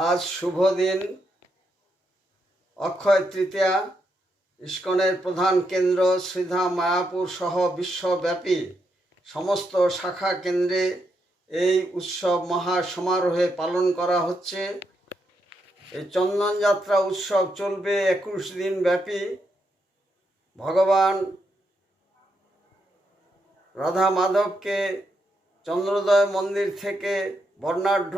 আজ শুভ দিন, অক্ষয় তৃতীয়া। ইস্কনের প্রধান কেন্দ্র শ্রীধাম মায়াপুর সহ বিশ্বব্যাপী সমস্ত শাখা কেন্দ্রে এই উৎসব মহা সমারোহে পালন করা হচ্ছে। এই চন্দন যাত্রা উৎসব চলবে 21 দিন ব্যাপী। ভগবান রাধা মাধবকে চন্দ্রোদয় মন্দির থেকে বর্ণাঢ্য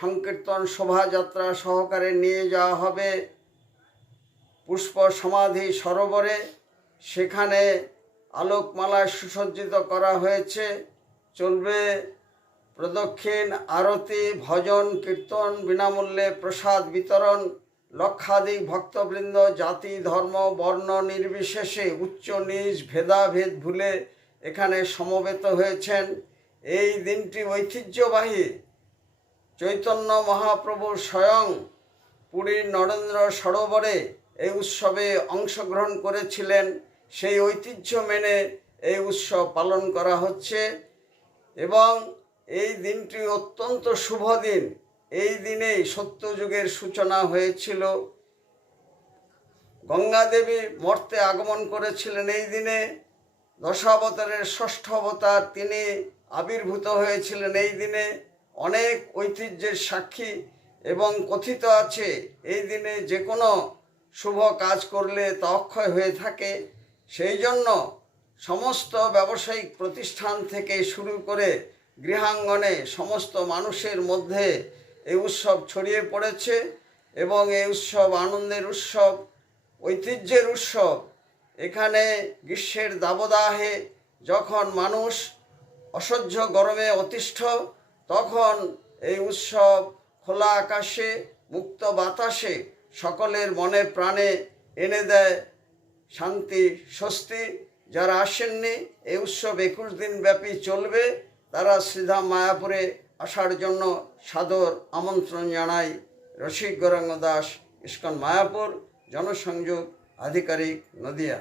সংকীর্তন শোভাযাত্রা সহকারে নিয়ে যাওয়া হবে পুষ্প সমাধি সরোবরে। সেখানে আলোকমালায় সুসজ্জিত করা হয়েছে। চলবে প্রদক্ষিণ আরতি, ভজন কীর্তন, বিনামূল্যে প্রসাদ বিতরণ। লক্ষাধিক ভক্তবৃন্দ জাতি ধর্ম বর্ণ নির্বিশেষে উচ্চ নীচ ভেদাভেদ ভুলে এখানে সমবেত হয়েছেন। এই দিনটি ঐতিহ্যবাহী। চৈতন্য মহাপ্রভু স্বয়ং পুরীর নরেন্দ্র সরোবরে এই উৎসবে অংশগ্রহণ করেছিলেন। সেই ঐতিহ্য মেনে এই উৎসব পালন করা হচ্ছে এবং এই দিনটি অত্যন্ত শুভ দিন। এই দিনেই সত্যযুগের সূচনা হয়েছিল। গঙ্গা দেবী মর্তে আগমন করেছিলেন এই দিনে। দশাবতারের ষষ্ঠ অবতার তিনি আবির্ভূত হয়েছিলেন এই দিনে। অনেক ঐতিহ্যের সাক্ষী এবং কথিত আছে এই দিনে যে কোনো শুভ কাজ করলে তা অক্ষয় হয়ে থাকে। সেই জন্য সমস্ত ব্যবসায়িক প্রতিষ্ঠান থেকে শুরু করে গৃহাঙ্গনে সমস্ত মানুষের মধ্যে এই উৎসব ছড়িয়ে পড়েছে এবং এই উৎসব আনন্দের উৎসব, ঐতিহ্যের উৎসব। এখানে গ্রীষ্মের দাবদাহে যখন মানুষ অসহ্য গরমে অতিষ্ঠ, তখন এই উৎসব খোলা আকাশে মুক্ত বাতাসে সকলের মনে প্রাণে এনে দেয় শান্তি স্বস্তি। যারা আসেননি, এই উৎসব 21 দিন ব্যাপী চলবে। তারা শ্রীধাম মায়াপুরে আসার জন্য সাদর আমন্ত্রণ জানাই। রসিক গৌরাঙ্গ দাস, ইস্কন মায়াপুর, জনসংযোগ আধিকারিক, নদিয়া।